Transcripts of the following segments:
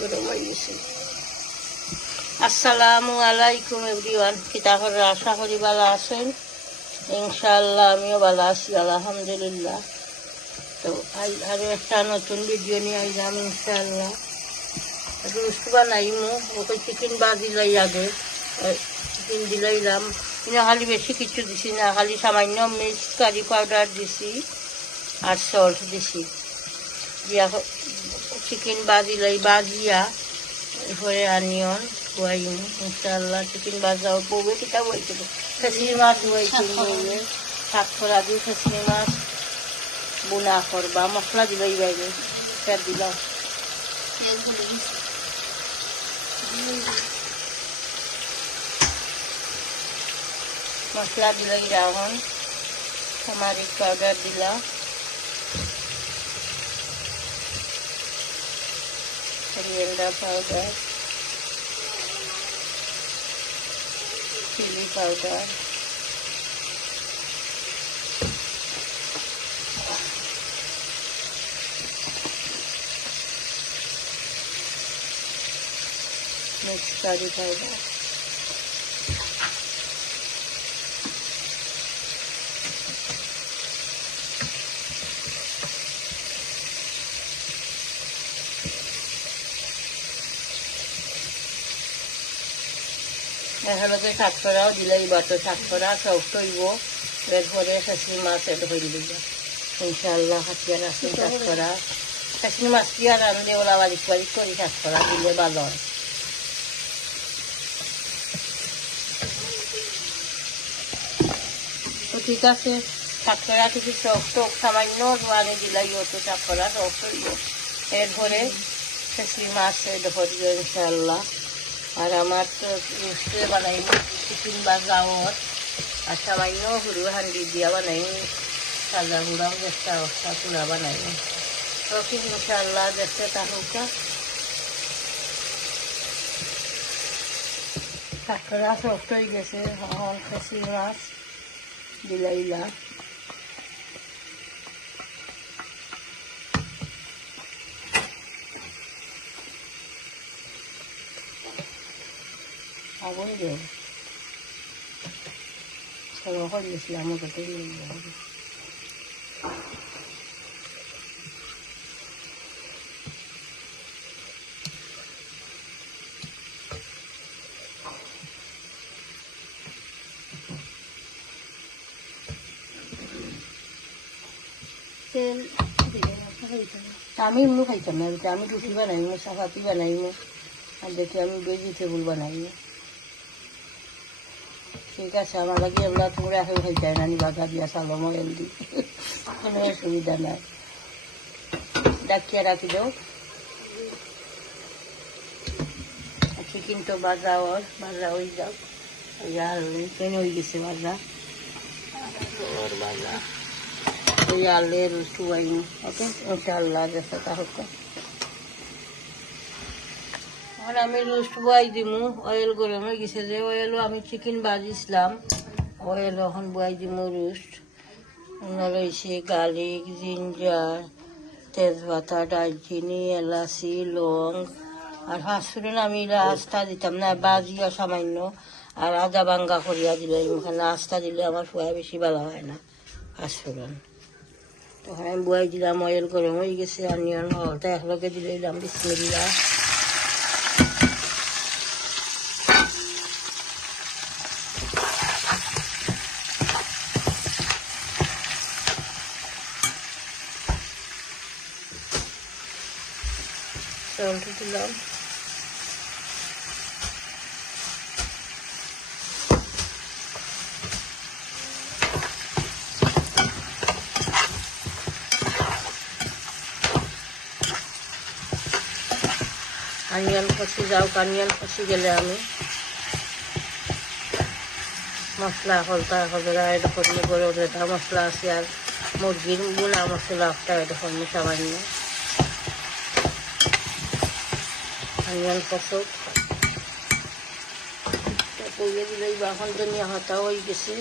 গরম হয়ে গেছে। আসসালামু আলাইকুম এভরিওয়ান, কিতাবের আশা করি ভালো আছেন। ইনশাআল্লাহ আমিও ভালো আছি, আলহামদুলিল্লাহ। তো আরও একটা নতুন ভিডিও নিয়ে আইলাম। ইনশাআল্লাহ রোস্ট বানাইমু। ওকে চিকেন বাজিলাই আগে, চিকেন দিলাইলাম। খালি বেশি কিছু দিছি না, খালি সামান্য মিক্স কারি পাউডার দিছি আর সল্ট দিছি। দিয়া চিকেন বাজিয়া এরপরে অনিয়ন খুয়াইমু। ইনশাআল্লাহ চিকেন বাজাও বউবে কিতা বলছিল, খেসরি মাছ বইছিল বউবে, শাক খরা দিয়ে খেসরি মাছ বোনা করবা। মশলা দিলাই বাইরে ফের দিলাম। মশলা দিলাই রাখুন, টার্মারিক পাউডার দিলাম, coriander powder, chili powder, mixed curry powder, এখানে শাককরাও দিলাই বাটো, শাককরা সফট হইব। এরপরে খেসরি মাছ এড হয়ে দিব ইনশাআল্লাহ। হাতিয়ার আছে শাককরা, খেসরি মাছ কি আর রাঁধলে ওলা বারিক বারিক করে শাককরা দিলে ভালো হয়। তো ঠিক আছে, শাককরা কিছু সফট সামান্য মানে দিলাই তো শাককরা সফট হইব। এরপরে খেসরি মাছ এড করিব ইনশাআল্লাহ। আর আমার তো রোস্টে বানাইব চিকেন বাজাওয়ার, আর সামান্য হুড়ু হান্ডি দিয়া বানাইব সাজা গুঁড়াও চেষ্টা অবস্থা পুরা বানাইব। তো কি ইনশাআল্লাহ দেখতে থাকুক। শাকরা সফট হয়ে গেছে, এখন খেসরি মাছ দিলাইলা। আগুন দেব সব হয়ে গেছি, আমাকে তো তেল আমি এমনি খাইতাম না, আমি রুটি বানাইব, চাপাতি বানাইব, আর দেখি আমি ভেজিটেবল বানাইব। ঠিক আছে, আমার লাগে এগুলো তোমরা এখন খাইতে না, বাধা দিয়া চালো ময়েল দি, কোনো অসুবিধা নাই। ডাকিয়ে রাখি দাও। চিকেন তো ভাজা হয়ে যাও, কেন হয়ে গেছে ভাজা ভাজা ওই আলের চুয়াই। ওকে ইনশাআল্লাহ দেখা তাহলে এখন আমি রোস্ট বয়াই দিমু। অয়েল গরম হয়ে গেছে যে, অয়েলও আমি চিকেন বাজিছিলাম, অয়েল এখন বয়াই দিমু রোস্ট। রয়েছে গার্লিক, জিঞ্জার, তেজপাতা, দারচিনি, এলাচি, লং আর ফাঁসফোড়ন। আমি আস্তা দিতাম না, বাজিয়া সামান্য আর আদা ভাঙ্গা করিয়া দিলে, এখানে আস্তা দিলে আমার ফুয়া বেশি ভালো হয় না ফাঁসফোড়ন। তখন আমি বয়াই দিলাম, অয়েল গরম হয়ে গেছে, অনিয়ন হলটা একলগে দিলে দিলাম। বিসমিল্লাহ। সল্ট দিলাম, অনিয়ন কষি যাও। অনিয়ন কষি গেলে আমি মশলা হলতা হলদা এড করি, গরম যেটা মশলা আছে আর মুরগির বোনা মশলা একটা এড করবো সামান্য। অনিয়ন কষক কইয়ে দিলেই বা এখন ধনিয়া পাতা হয়ে গেছে।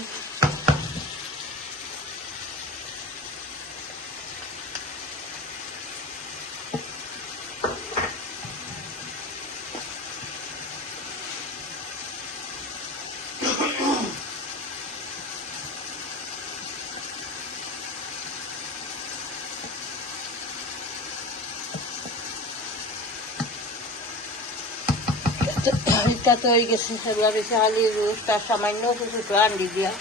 এটা তো হয়ে গেছে, সেগুলো বেশি আলি রোজ তার সামান্য কিছু তো আন্ডি দিয়া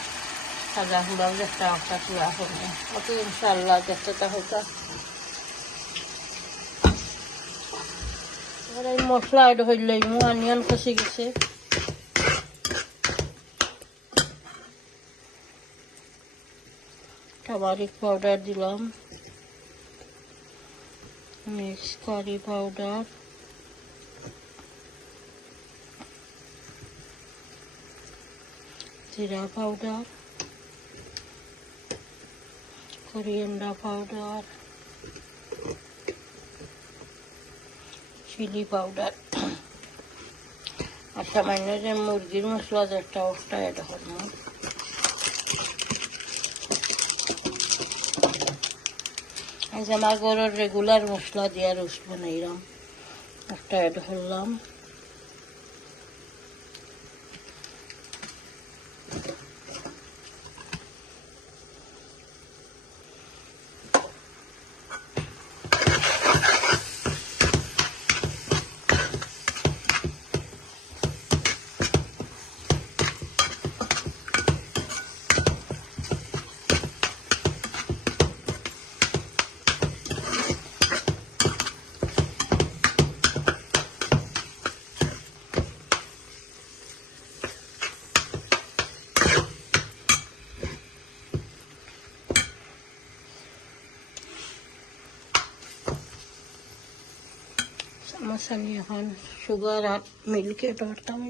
সাদা হুলাম একটা অংশা চূড়া হবে অত ইনশাল্লাহ চেষ্টাটা হইতা। এবার এই মশলা এটা হইলে অনিয়ন কষে গেছে, টারমারিক পাউডার দিলাম, মিক্স কারি পাউডার, জিরা powder, coriander powder, chilli powder আর সামান্য যে মুরগির মশলা যেটা ওটা অ্যাড করবো। আজ আমার ঘরের রেগুলার মশলা দিয়ে রোস্ট বানাইলাম, একটা অ্যাড করলাম। আমি এখন সুগার আর মিল্কে ডরতাম,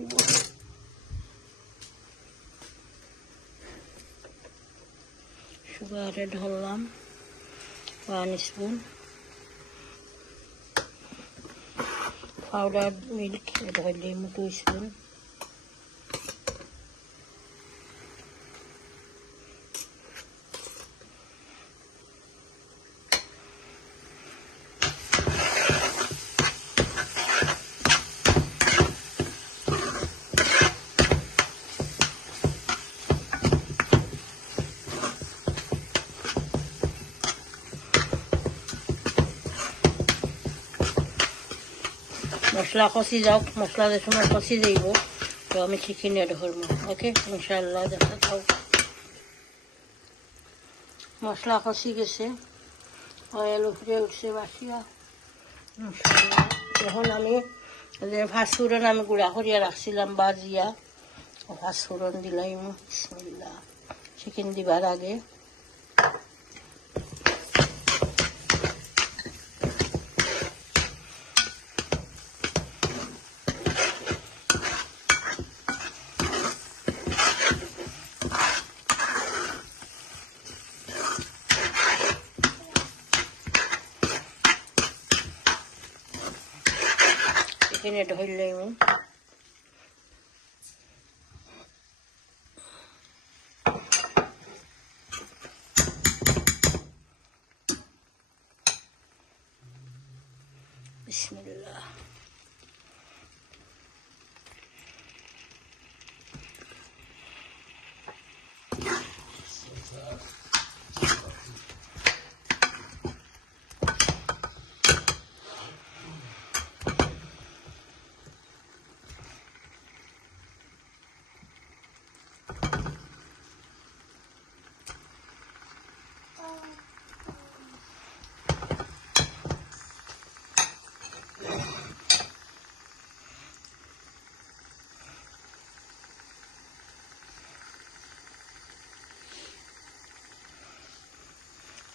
সুগারে ঢাললাম 1 স্পুন, পাউডার মিল্ক ঢাললাম 2 স্পুন, মশলা কষি যাওক, মশলা যে সময় কষি যাইব তো আমি চিকেন এড করবো। ওকে ইনশাল্লাহ দেখা থাও। মশলা কষি গেছে, অয়েল উপরে উঠছে বাসিয়া ইনশাল্লাহ। এখন আমি যে ফাঁসফোড়ন আমি গুঁড়া করিয়া রাখছিলাম বাজিয়া, ফাঁসফোড়ন দিলাম বিসমিল্লাহ চিকেন দিবার আগে। চিকেন ঢাললাম, বিসমিল্লাহ।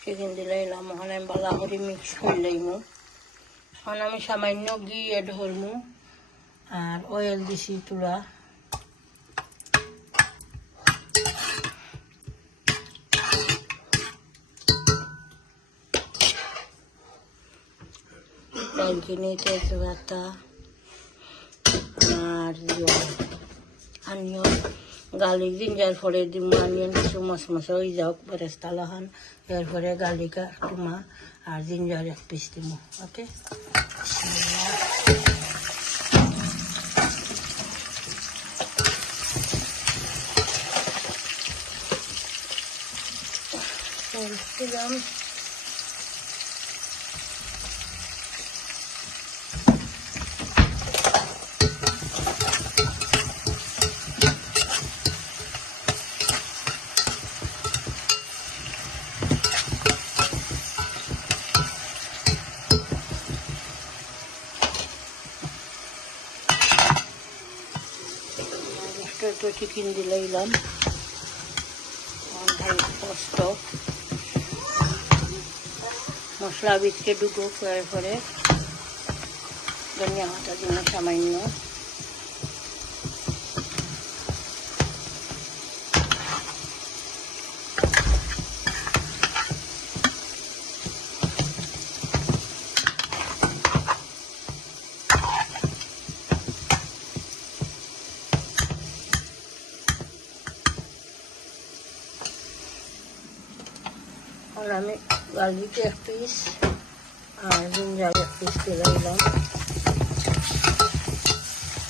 চিকেন দিলাম, ওখানে আমি ভালো করে মিক্স করলাম। এখন আমি সামান্য ঘি এড করবো আর অয়েল দিছি তুলা, দারচিনি, তেজপাতা আর অনিয়ন, গার্লিক জিঞ্জার পরে দিব। অনিয়ন কিছু মশমশা হয়ে যাওক বেরেস্তা লাহান, এরপরে গার্লিক টুমা আর জিঞ্জার 1 পিস দিব। ওকে দিলাম। ছোট চিকেন দিলাম কষ্ট মশলা বিচকে ডুবো করে ধনিয়া পাতা দিন সামান্য আর আমি গার্লিক এক পিস আর জিঞ্জার এক পিস দিলাম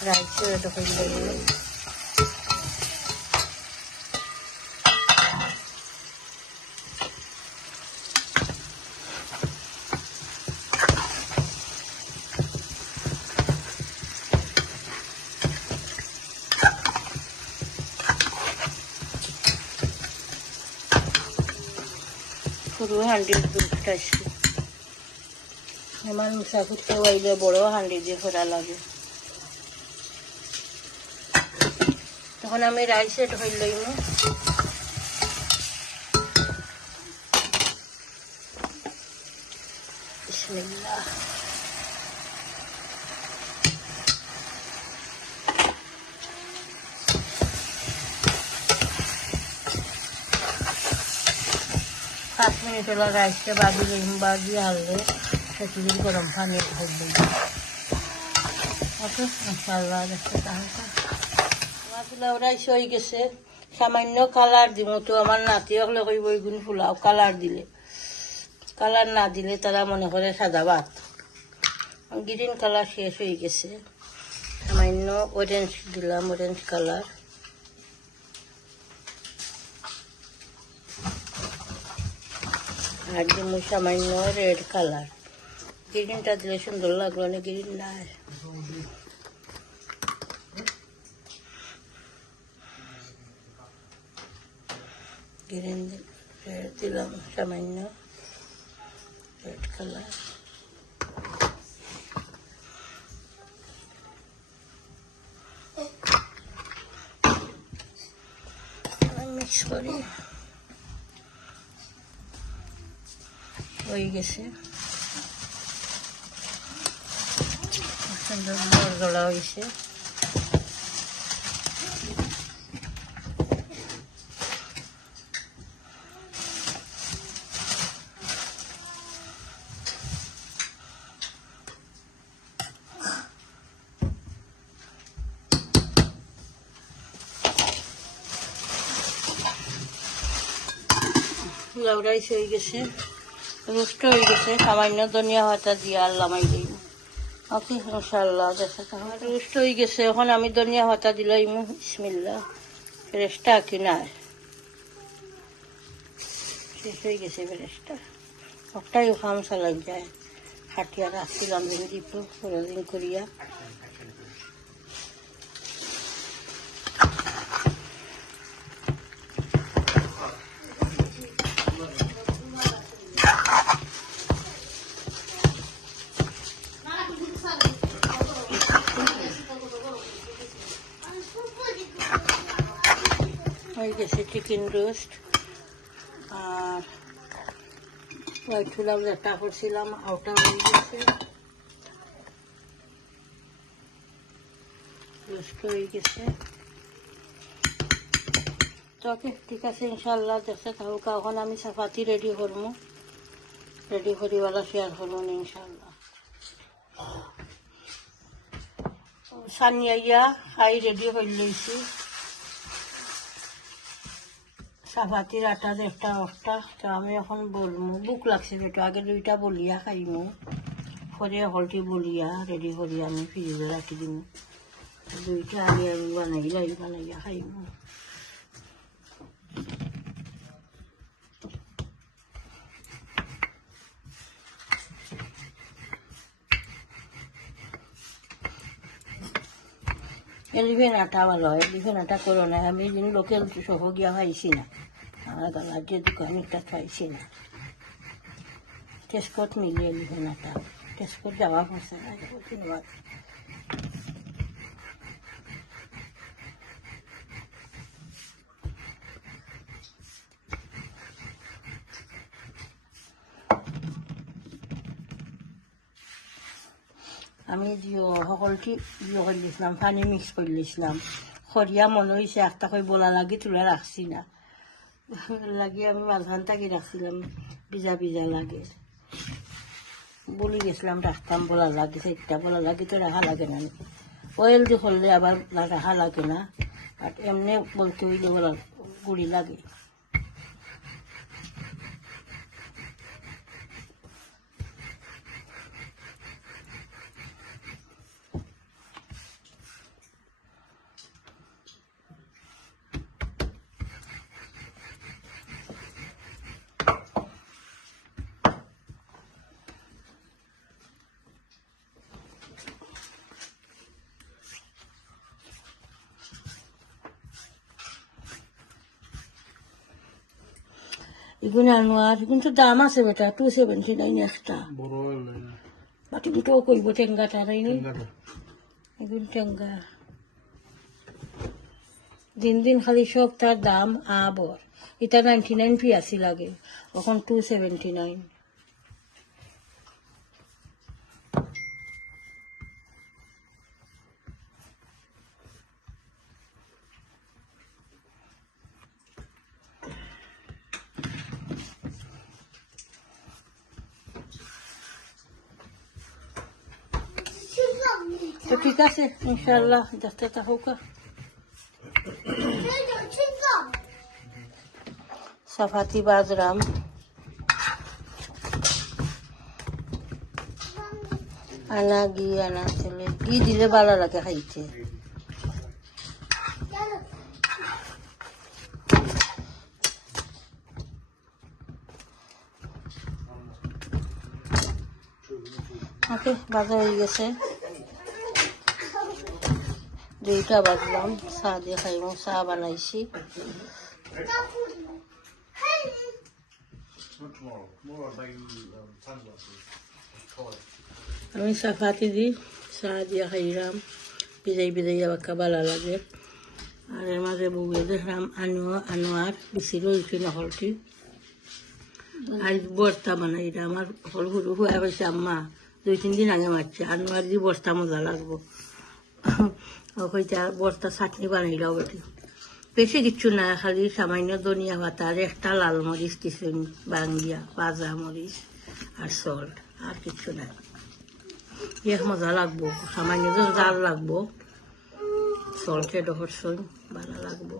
রাইসের এটা করে দিলাম পুরো হান্ডির দুধটা আসবে আমার মুসাফির খাওয়াইলে বড় হান্ডি দিয়ে করা লাগে তখন আমি রাইসে ঢাই লইম বিসমিল্লাহ পাঁচ মিনিট হলো রাইসটা বাজিয়ে হারলে সেটি গরম পানি ঢালবে ওকে ইনশাআল্লাহ দেখতে তাহলে আমার পোলাও রাইস হয়ে গেছে সামান্য কালার দিব তো আমার নাতি হলে কইব এইগুন পোলাও কালার দিলে কালার না দিলে তারা মনে করে সাদা ভাত গ্রিন কালার শেষ হয়ে গেছে সামান্য অরেঞ্জ দিলাম অরেঞ্জ কালার আর দিব সামান্য রেড কালার গ্রিনটা দিলে সুন্দর লাগলো না গ্রিন নাই গ্রিন দিলাম সামান্য রেড কালার মিক্স করি হয়ে গেছে সুন্দর গলা হয়েছে পোলাও রাইস হয়ে গেছে রোস্ট হয়ে গেছে সামান্য ধনিয়া পাতা দিয়ে আর লামাই দিই ওকে ইনশাআল্লাহ দেখা আমার রোস্ট হয়ে গেছে এখন আমি ধনিয়া পাতা দিলাম বিসমিল্লাহ ফ্রেশটা কি না শেষ হয়ে গেছে ফ্রেশটা একটাই খাম চালাই যায় হাটিয়া রাখছিলাম দিব ফ্রোজিং করিয়া হয়ে গেছে চিকেন রোস্ট আর হোয়াইট পোলাও যেটা করছিলাম ওটা হয়ে গেছে রোস্ট হয়ে গেছে তো ওকে ঠিক আছে ইনশাআল্লাহ দেখতে থাকুক এখন আমি চাপাতি রেডি করবো রেডি করিওয়ালা শেয়ার করবো ইনশাআল্লাহ সানিয়া খাই রেডি হয়ে লইছি চাপাতির আটা একটা তো আমি এখন বলবো বুক লাগছে বেটা আগে দুইটা বলিয়া খাইমু পরে হলটি বলিয়া রেডি করি আমি ফ্রিজে রাখি দিম দুইটা আগে আমি বানাইয়া খাইমু এলিভেন আটা ভালো হয় এলিভেন আটা করো না আমি লোকেল সহ গিয়া খাইছি না আমার গলার যে দোকানটা খাইছি না টেস্কট মিলিয়ে এলিভেন আটা টেস্কট যাওয়া পড়ছে না ধন্যবাদ আমি সকলটি করে দিয়েছিলাম, পানি মিক্স করে দিয়েছিলাম। খরিয়া মনে হয়েছে একটা করে বলা লাগি তুলে রাখছি না, লাগি আমি মাঝখান থাকি রাখছিলাম, ভিজা ভিজা লাগে বলি গেছিলাম রাখতাম, বলা লাগে সেটা বলা লাগে তো রাখা লাগে না, অয়েল দিয়ে করলে আবার রাখা লাগে না, আর এমনি বলতে হইলে বলা গুড়ি লাগে। এগুলো আনোয়ার কিন্তু দাম আছে বেটা, 279 একটা, বাট এগুলোও করব টেঙ্গাটা তাই নি, এগুলো টেঙ্গা দিন দিন খালি সব তার দাম আবর। এটা 99p আসি লাগে, এখন 279। তো ঠিক আছে ইনশাল্লাহ দেখতে থাকুক। চাপাতি বাজরাম, আনা ঘি আনা তেলে, ঘি দিলে ভালো লাগে খাইতে। ওকে বাজা হয়ে গেছে, দুইটা বাজলাম, চা দিয়ে খাইব, চা বানাইছি। আমি চাপাতি দি চা দিয়ে খাইলাম, ভিজাই ভিজাই আবার ভালো লাগে। আর এর মাঝে বউয়ে দেখলাম আনোয়ার বেশি রয়েছে নহলটি, আর বর্তা বানাইলাম। আমার হল হুড়ু হুয়া পাইছে আম্মা 2-3 দিন আগে মারছে, আনোয়ার দি বর্তা মজা লাগবো, ওইটা বর্তা চাটনি বানাইলাম। বেটি বেশি কিচ্ছু না, খালি সামান্য ধনিয়া পাতা আর একটা লাল মরিচ দিছেন বাঙ্গিয়া, ভাজা মরিচ আর সল্ট, আর কিচ্ছু না। এক মজা লাগবো, সামান্য জাল লাগবো, সল্টে ডহরসই ভালো লাগবো।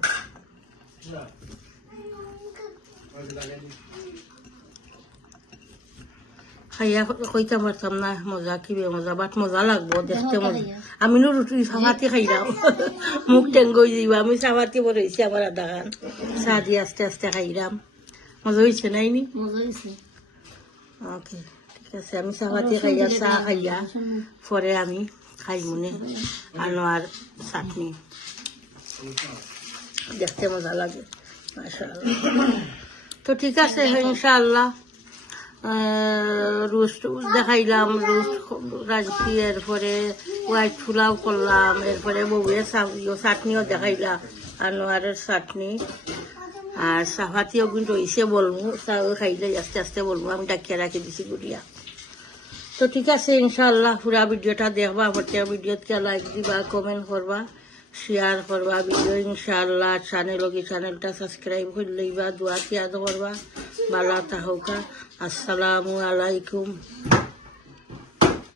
খাইয়া কইতে পারতাম না মজা কিবে মজা, বাট মজা লাগবো দেখতে মজা। আমি নো রুটি চাপাতি খাইলাম, মুখ টেঙ্গই দিব, আমি চাপাতি বলেছি আমার আধা খান, চা দিয়ে আস্তে আস্তে খাইলাম। মজা হয়েছে নাইনি? ওকে ঠিক আছে, আমি চাপাতি খাইয়া চা খাইয়া পরে আমি খাই মনে আনোয়ার চাটনি, দেখতে মজা লাগে মাশাআল্লাহ। তো ঠিক আছে ইনশাআল্লাহ, রোস্ট দেখাইলাম, রোস্ট রাঁধছি, এরপরে হোয়াইট পোলাও করলাম, এরপরে বউয়ের চাটনিও দেখাইলাম, আনোয়ারের চাটনি আর চাপাতিও কিন্তু হয়েছে বলবো, চাও খাইলে আস্তে আস্তে বলবো, আমি ডাকিয়ে রাখি দিছি গুড়িয়া। তো ঠিক আছে ইনশাআল্লাহ, পুরা ভিডিওটা দেখবা, আমার ভিডিওতে লাইক দিবা, কমেন্ট করবা, শেয়ার করবা ভিডিও ইনশাআল্লাহ। চ্যানেলটা সাবস্ক্রাইব করে লইবা, দোয়া তিয়াদ করবা, ভালো থাকুকা। আসসালামু আলাইকুম।